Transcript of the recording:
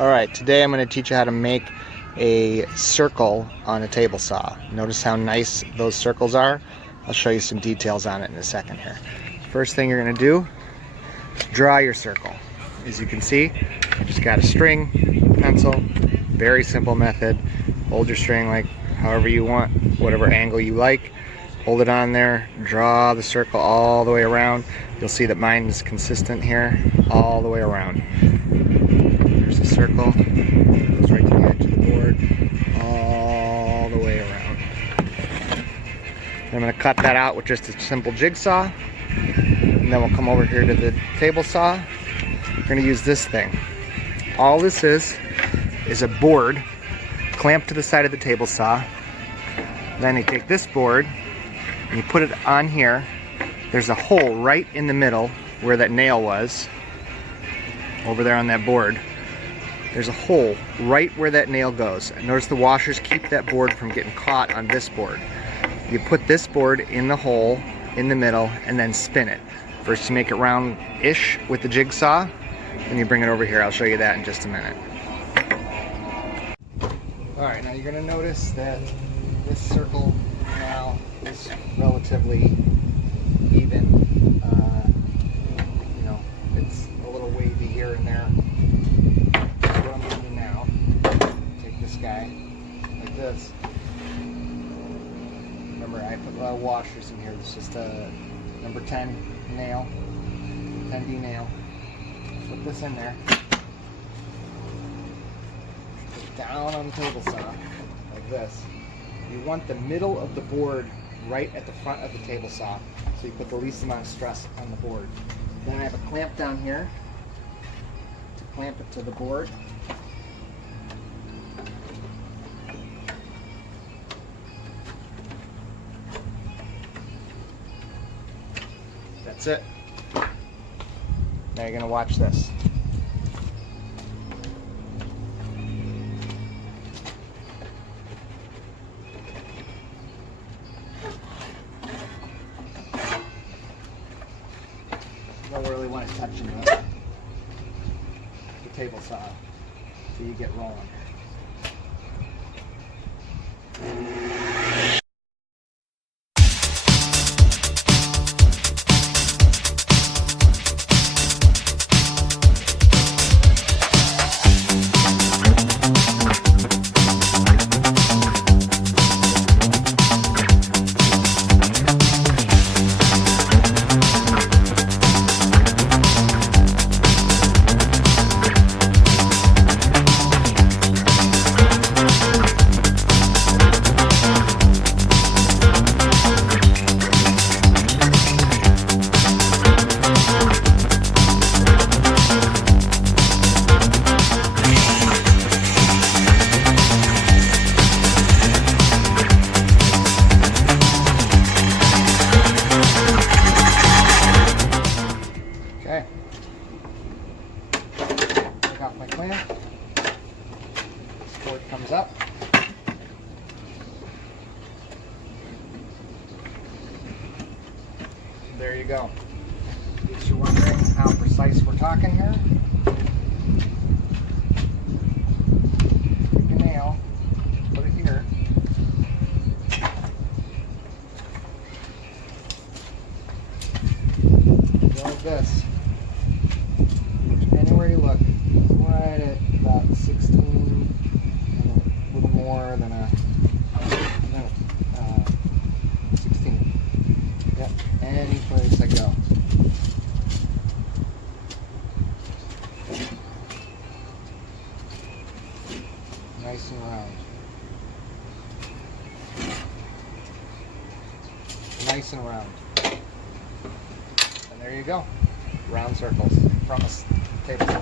Alright, today I'm going to teach you how to make a circle on a table saw. Notice how nice those circles are? I'll show you some details on it in a second here. First thing you're going to do is draw your circle. As you can see, you just got a string, pencil, very simple method. Hold your string like however you want, whatever angle you like. Hold it on there, draw the circle all the way around. You'll see that mine is consistent here, all the way around. There's a circle, goes right to the edge of the board, all the way around. I'm going to cut that out with just a simple jigsaw, and then we'll come over here to the table saw. We're going to use this thing. All this is a board clamped to the side of the table saw. Then you take this board and you put it on here. There's a hole right in the middle where that nail was, over there on that board. There's a hole right where that nail goes. Notice the washers keep that board from getting caught on this board. You put this board in the hole in the middle and then spin it. First you make it round-ish with the jigsaw, and you bring it over here. I'll show you that in just a minute. Alright, now you're going to notice that this circle now is relatively even. It's a little wavy here and there. So what I'm going to do now, take this guy like this. Remember, I put washers in here. It's just a number 10 nail, 10D nail. Put this in there. Put it down on the table saw like this. You want the middle of the board right at the front of the table saw, so you put the least amount of stress on the board. Then I have a clamp down here to clamp it to the board. That's it. Now you're going to watch this. You don't really want to touch the table saw until you get rolling. Okay, take off my clamp, this board comes up, there you go. In case you're wondering how precise we're talking here, take a nail, put it here, go like this. Anywhere you look, right at about 16, and a little more than a 16. Yep, any place I go. Nice and round. Nice and round. And there you go. Round circles from a table saw.